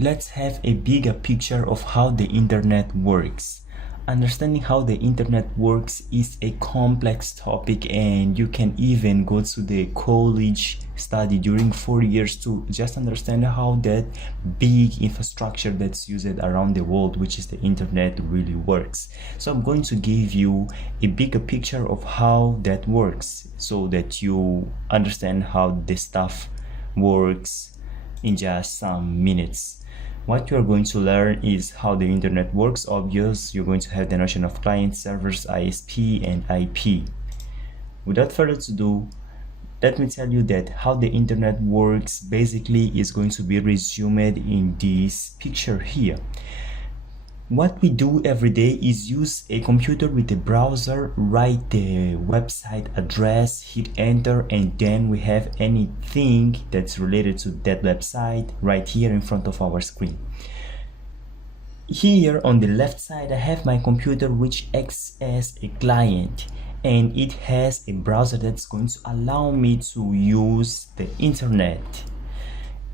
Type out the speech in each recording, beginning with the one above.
let's have a bigger picture of how the internet works. Understanding how the internet works is a complex topic, and you can even go to the college study during 4 years to just understand how that big infrastructure that's used around the world, which is the internet, really works. So I'm going to give you a bigger picture of how that works so that you understand how this stuff works in just some minutes. What you're going to learn is how the internet works. Obvious, you're going to have the notion of client, servers, ISP, and IP. Without further ado, let me tell you that how the internet works basically is going to be resumed in this picture here. What we do every day is use a computer with a browser, write the website address, hit enter, and then we have anything that's related to that website right here in front of our screen. Here on the left side I have my computer, which acts as a client, and it has a browser that's going to allow me to use the internet.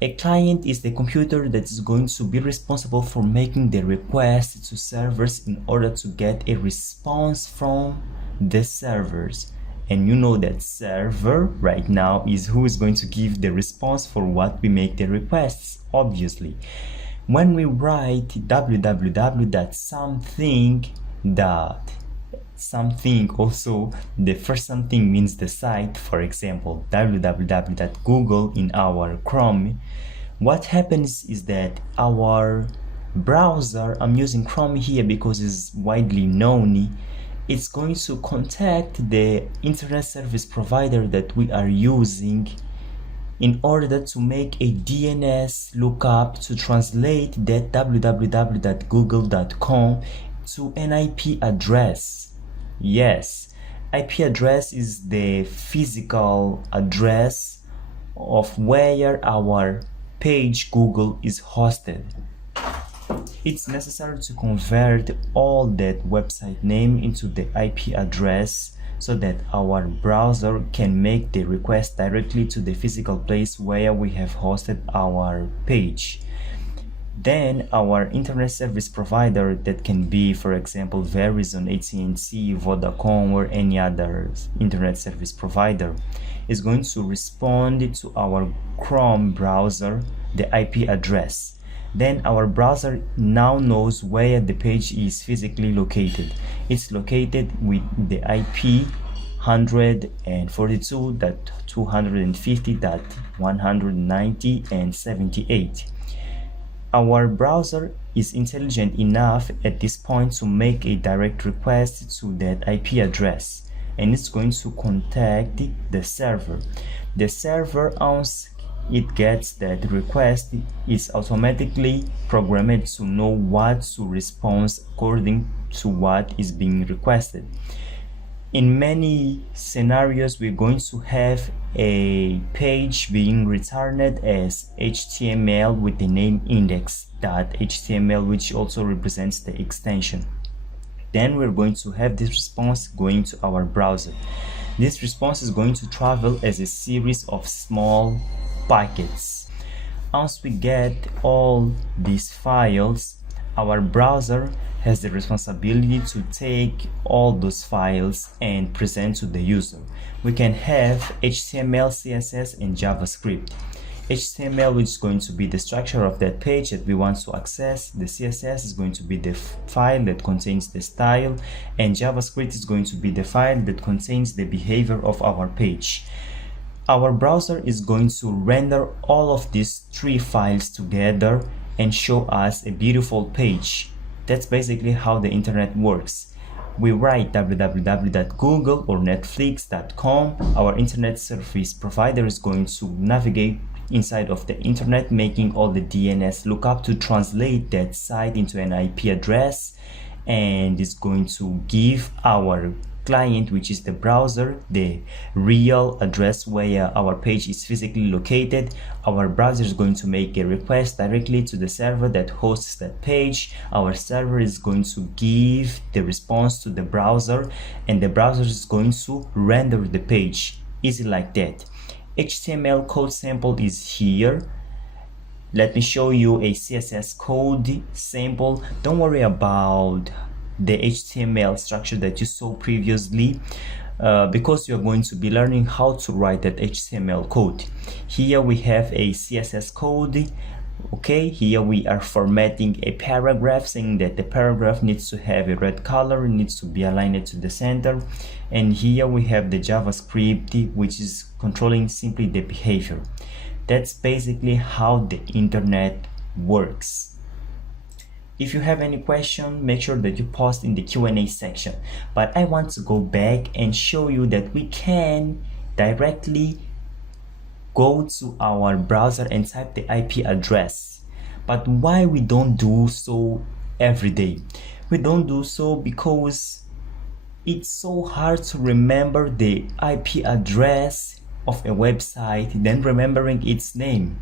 A client is the computer that is going to be responsible for making the request to servers in order to get a response from the servers. And you know that server right now is who is going to give the response for what we make the requests, obviously. When we write www.something, also the first something means the site, for example www.google in our Chrome, what happens is that our browser, I'm using Chrome here because it's widely known, it's going to contact the internet service provider that we are using in order to make a DNS lookup to translate that www.google.com to an IP address. Yes, IP address is the physical address of where our page Google is hosted. It's necessary to convert all that website name into the IP address so that our browser can make the request directly to the physical place where we have hosted our page. Then our internet service provider, that can be, for example, Verizon, AT&T, Vodacom, or any other internet service provider, is going to respond to our Chrome browser the IP address. Then our browser now knows where the page is physically located. It's located with the IP 142.250.190 and 78. Our browser is intelligent enough at this point to make a direct request to that IP address, and it's going to contact the server. The server, once it gets that request, is automatically programmed to know what to respond according to what is being requested. In many scenarios, we're going to have a page being returned as HTML with the name index.html, which also represents the extension. Then we're going to have this response going to our browser. This response is going to travel as a series of small packets. Once we get all these files, our browser has the responsibility to take all those files and present to the user. We can have HTML, CSS, and JavaScript. HTML, which is going to be the structure of that page that we want to access. The CSS is going to be the file that contains the style, and JavaScript is going to be the file that contains the behavior of our page. Our browser is going to render all of these three files together and show us a beautiful page. That's basically how the internet works. We write www.google or netflix.com. Our internet service provider is going to navigate inside of the internet, making all the DNS lookup to translate that site into an IP address, and is going to give our client, which is the browser, the real address where our page is physically located. Our browser is going to make a request directly to the server that hosts that page. Our server is going to give the response to the browser, and the browser is going to render the page. Easy like that. HTML code sample is here. let me show you a CSS code sample. Don't worry about the HTML structure that you saw previously, because you're going to be learning how to write that HTML code. Here we have a CSS code. Okay, here we are formatting a paragraph, saying that the paragraph needs to have a red color, it needs to be aligned to the center. And here we have the JavaScript, which is controlling simply the behavior. That's basically how the internet works. If you have any question, make sure that you post in the Q&A section. But I want to go back and show you that we can directly go to our browser and type the IP address. But why we don't do so every day? We don't do so because it's so hard to remember the IP address of a website than remembering its name.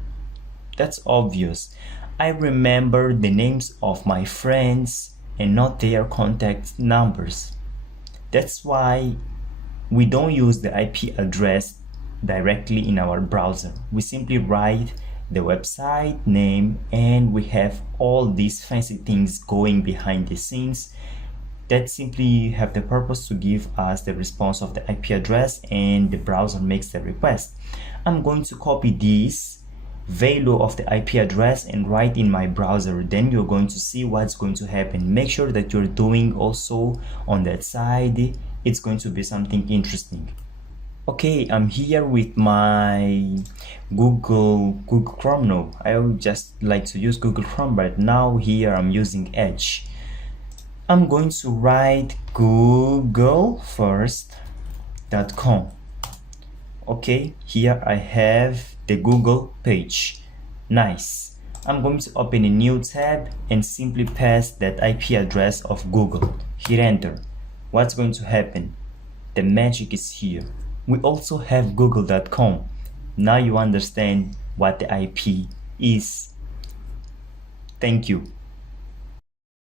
That's obvious. I remember the names of my friends and not their contact numbers. That's why we don't use the IP address directly in our browser. We simply write the website name, and we have all these fancy things going behind the scenes that simply have the purpose to give us the response of the IP address, and the browser makes the request. I'm going to copy this value of the IP address and write in my browser. Then you're going to see what's going to happen. Make sure that you're doing also on that side. It's going to be something interesting. Okay, I'm here with my Google Chrome. No, I would just like to use Google Chrome, but now here I'm using Edge. I'm going to write googlefirst.com. Okay, here I have the Google page. Nice. I'm going to open a new tab and simply paste that IP address of Google. Hit enter. What's going to happen? The magic is here. We also have google.com. Now you understand what the IP is. Thank you.